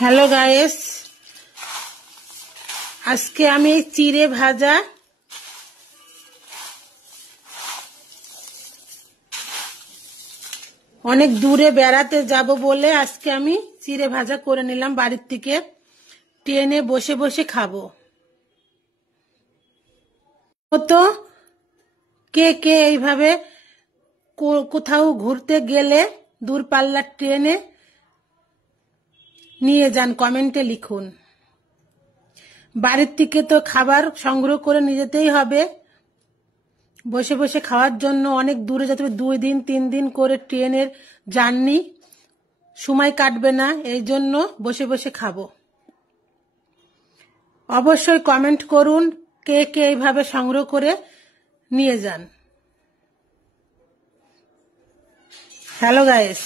Hello guys, আজকে আমি চিড়ে ভাজা অনেক দূরে বেড়াতে যাব বলে আজকে আমি চিড়ে ভাজা করে নিলাম। বাড়ির থেকে ট্রেনে বসে বসে খাবো। তো কে কে এইভাবে কোথাও ঘুরতে গেলে দূরপাল্লার ট্রেনে নিয়ে যান, কমেন্টে লিখুন। বাড়ির থেকে তো খাবার সংগ্রহ করে নিয়ে যেতেই হবে। বসে বসে খাওয়ার জন্য অনেক দূরে যেতে হবে, 2 দিন 3 দিন করে ট্রেনের জার্নি, সময় কাটবে না, এই জন্য বসে বসে খাবো। অবশ্যই কমেন্ট করুন কে কে এইভাবে সংগ্রহ করে নিয়ে যান। হ্যালো গাইস,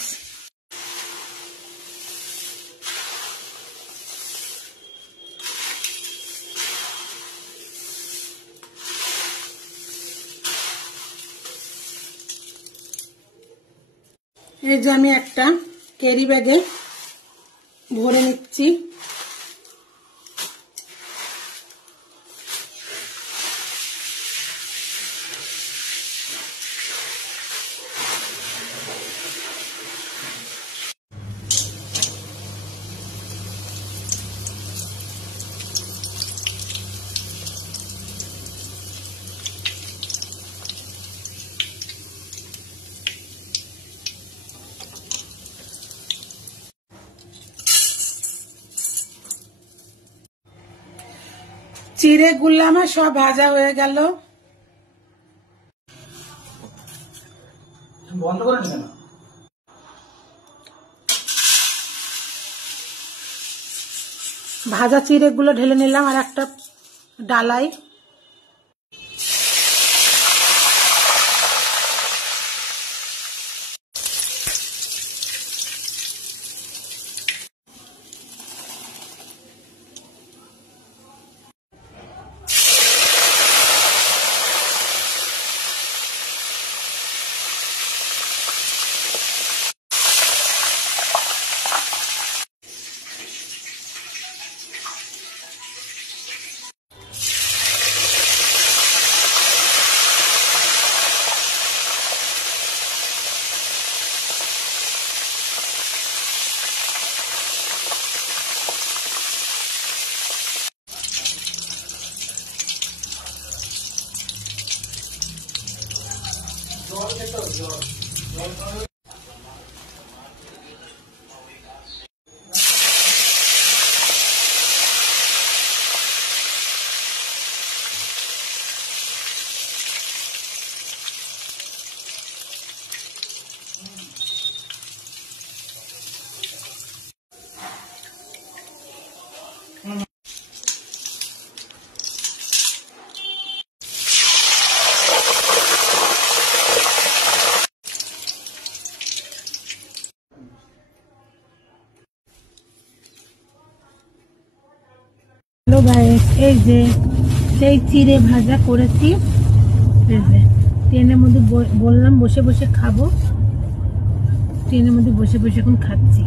এই যে আমি একটা ক্যারি ব্যাগে ভরে নিচ্ছি। চিড়েগুলো আমার সব ভাজা হয়ে গেল। বন্ধ করে নিন। ভাজা চিড়েগুলো ঢেলে নিলাম আর একটা ডালায়। হ্যালো গাইস, এই যে সেই চিড়ে ভাজা করেছি, এই যে ট্রেনের মধ্যে বললাম বসে বসে খাবো, ট্রেনের মধ্যে বসে বসে এখন খাচ্ছি।